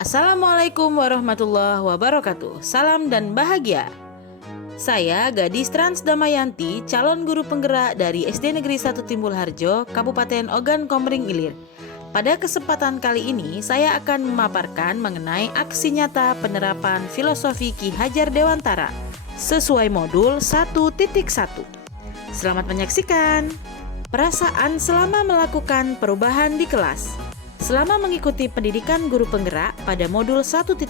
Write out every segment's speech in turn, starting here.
Assalamualaikum warahmatullahi wabarakatuh. Salam dan bahagia. Saya Gadis Trans Damayanti, calon guru penggerak dari SD Negeri 1 Timbul Harjo, Kabupaten Ogan Komering Ilir. Pada kesempatan kali ini, saya akan memaparkan mengenai aksi nyata penerapan filosofi Ki Hajar Dewantara sesuai modul 1.1. Selamat menyaksikan. Perasaan selama melakukan perubahan di kelas. Selama mengikuti pendidikan guru penggerak pada modul 1.1,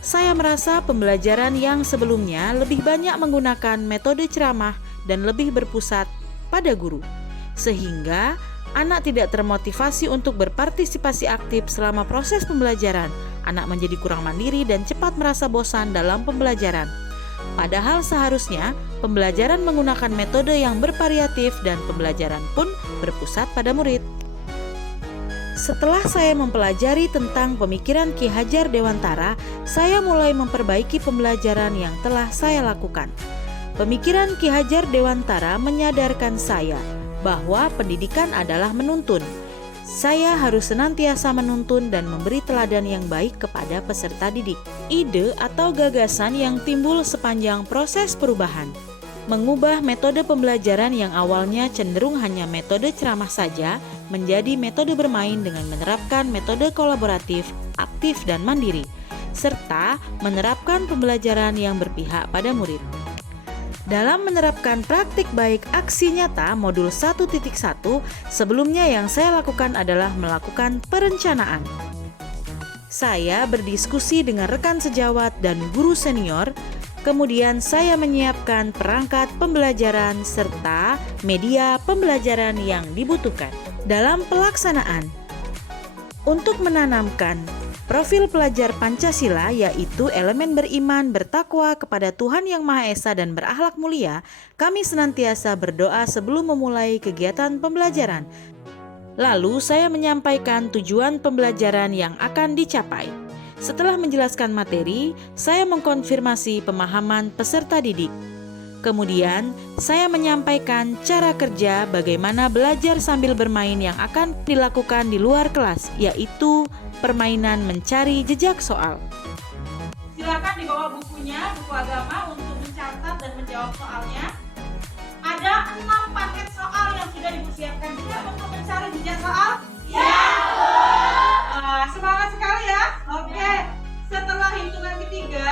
saya merasa pembelajaran yang sebelumnya lebih banyak menggunakan metode ceramah dan lebih berpusat pada guru. Sehingga anak tidak termotivasi untuk berpartisipasi aktif selama proses pembelajaran. Anak menjadi kurang mandiri dan cepat merasa bosan dalam pembelajaran. Padahal seharusnya pembelajaran menggunakan metode yang bervariatif dan pembelajaran pun berpusat pada murid. Setelah saya mempelajari tentang pemikiran Ki Hajar Dewantara, saya mulai memperbaiki pembelajaran yang telah saya lakukan. Pemikiran Ki Hajar Dewantara menyadarkan saya bahwa pendidikan adalah menuntun. Saya harus senantiasa menuntun dan memberi teladan yang baik kepada peserta didik. Ide atau gagasan yang timbul sepanjang proses perubahan. Mengubah metode pembelajaran yang awalnya cenderung hanya metode ceramah saja menjadi metode bermain dengan menerapkan metode kolaboratif, aktif dan mandiri, serta menerapkan pembelajaran yang berpihak pada murid. Dalam menerapkan praktik baik aksi nyata modul 1.1, sebelumnya yang saya lakukan adalah melakukan perencanaan. Saya berdiskusi dengan rekan sejawat dan guru senior. Kemudian saya menyiapkan perangkat pembelajaran serta media pembelajaran yang dibutuhkan. Dalam pelaksanaan, untuk menanamkan profil pelajar Pancasila yaitu elemen beriman, bertakwa kepada Tuhan Yang Maha Esa dan berakhlak mulia, kami senantiasa berdoa sebelum memulai kegiatan pembelajaran. Lalu saya menyampaikan tujuan pembelajaran yang akan dicapai. Setelah menjelaskan materi, saya mengkonfirmasi pemahaman peserta didik. Kemudian, saya menyampaikan cara kerja bagaimana belajar sambil bermain yang akan dilakukan di luar kelas, yaitu permainan mencari jejak soal. Silakan dibawa bukunya, buku agama untuk mencatat dan menjawab soalnya. Ada 6 paket soal yang sudah dipersiapkan juga untuk mencari jejak soal. Ya. Semangat sekali ya. Oke. Setelah hitungan ketiga,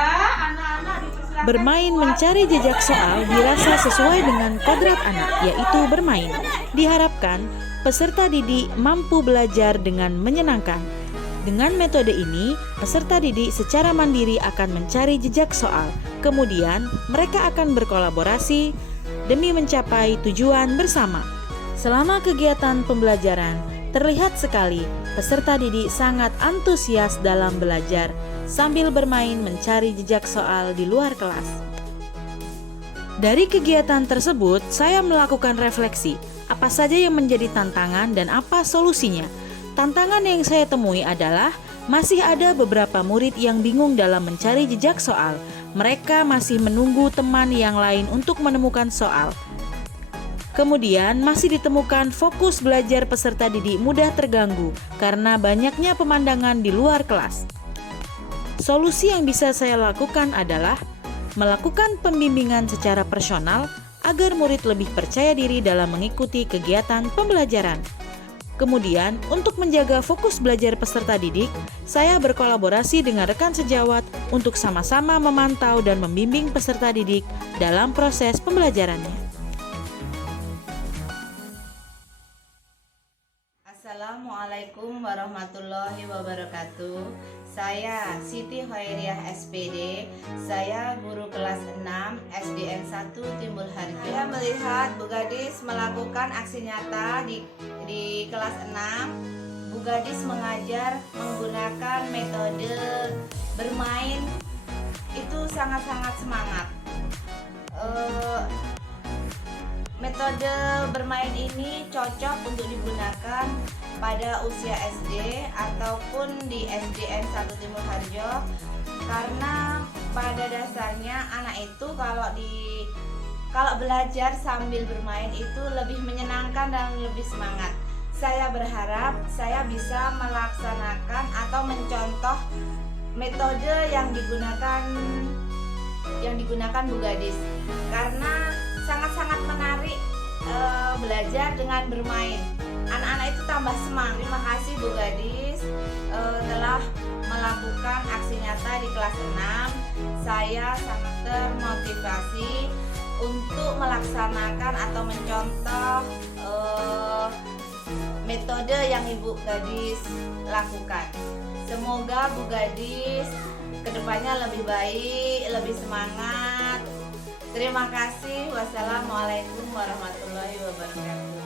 anak-anak dipersilakan Bermain mencari jejak soal dirasa sesuai dengan kodrat anak, yaitu bermain. Diharapkan peserta didik mampu belajar dengan menyenangkan. Dengan metode ini, peserta didik secara mandiri akan mencari jejak soal. Kemudian, mereka akan berkolaborasi demi mencapai tujuan bersama. Selama kegiatan pembelajaran, terlihat sekali peserta didik sangat antusias dalam belajar sambil bermain mencari jejak soal di luar kelas. Dari kegiatan tersebut, saya melakukan refleksi, apa saja yang menjadi tantangan dan apa solusinya. Tantangan yang saya temui adalah masih ada beberapa murid yang bingung dalam mencari jejak soal. Mereka masih menunggu teman yang lain untuk menemukan soal. Kemudian masih ditemukan fokus belajar peserta didik mudah terganggu karena banyaknya pemandangan di luar kelas. Solusi yang bisa saya lakukan adalah melakukan pembimbingan secara personal agar murid lebih percaya diri dalam mengikuti kegiatan pembelajaran. Kemudian, untuk menjaga fokus belajar peserta didik, saya berkolaborasi dengan rekan sejawat untuk sama-sama memantau dan membimbing peserta didik dalam proses pembelajarannya. Assalamualaikum warahmatullahi wabarakatuh. Saya Siti Khairiah SPD. Saya guru kelas 6 SDN 1 Timbul Harjo. Saya melihat Bu Gadis melakukan aksi nyata di kelas 6. Bu Gadis mengajar menggunakan metode bermain. Itu sangat-sangat semangat. Metode bermain ini cocok untuk digunakan pada usia SD ataupun di SDN 1 Timbul Harjo, karena pada dasarnya anak itu kalau belajar sambil bermain itu lebih menyenangkan dan lebih semangat. Saya berharap saya bisa melaksanakan atau mencontoh metode yang digunakan Bu Gadis, karena sangat-sangat menarik belajar dengan bermain. Anak-anak itu tambah semangat. Terima kasih Bu Gadis telah melakukan aksi nyata di kelas 6. Saya sangat termotivasi untuk melaksanakan atau mencontoh metode yang Ibu Gadis lakukan. Semoga Bu Gadis kedepannya lebih baik, lebih semangat. Terima kasih. Wassalamualaikum warahmatullahi wabarakatuh.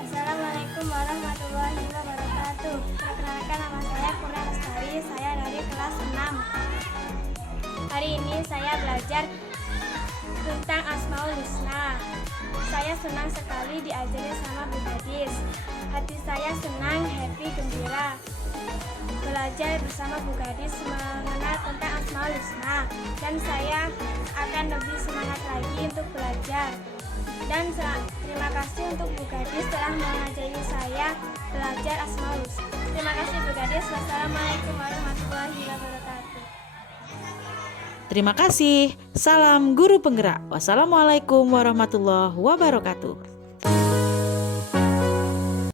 Assalamualaikum warahmatullahi wabarakatuh. Perkenalkan, nama saya Purna Lestari, saya dari kelas 6. Hari ini saya belajar tentang Asmaul Husna. Saya senang sekali diajari sama Bu Gadis. Hati saya senang, happy, gembira. Belajar bersama Bu Gadis mengenal tentang Asmaul Husna, dan saya akan lebih semangat lagi untuk belajar. Dan terima kasih untuk Bu Gadis telah mengajari saya belajar Asmaul Husna. Terima kasih Bu Gadis. Wassalamualaikum warahmatullahi wabarakatuh. Terima kasih. Salam guru penggerak. Wassalamualaikum warahmatullahi wabarakatuh.